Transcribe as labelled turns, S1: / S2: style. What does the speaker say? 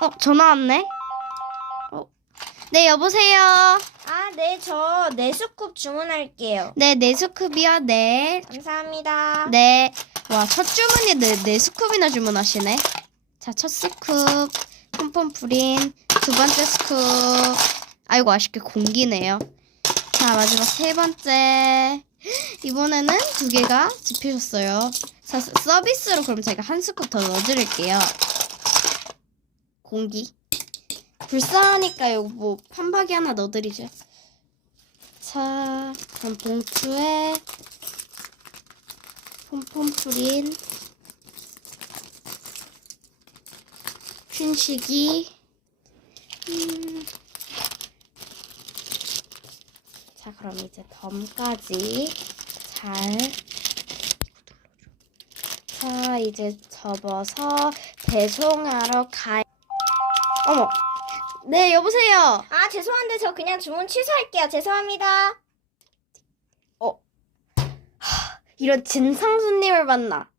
S1: 어, 전화 왔네? 어. 네, 여보세요?
S2: 아, 네, 저 네스쿱 주문할게요.
S1: 네, 네 스쿱이요, 네.
S2: 감사합니다.
S1: 네. 와, 첫 주문이 네, 네 스쿱이나 주문하시네. 자, 첫 스쿱, 폼폼 프린, 두 번째 스쿱. 아이고, 아쉽게 공기네요. 자, 마지막 세 번째. 이번에는 두 개가 집히셨어요. 자, 서- 서비스로 그럼 제가 한 스쿱 더 넣어드릴게요. 공기. 불쌍하니까 요거 뭐 판박이 하나 넣어드리죠. 자, 그럼 봉투에 폼폼프린 춘식이 자 그럼 이제 덤까지 잘 자, 이제 접어서 배송하러 가. 어머. 네, 여보세요.
S2: 아, 죄송한데 저 그냥 주문 취소할게요. 죄송합니다.
S1: 이런 진상 손님을 만나.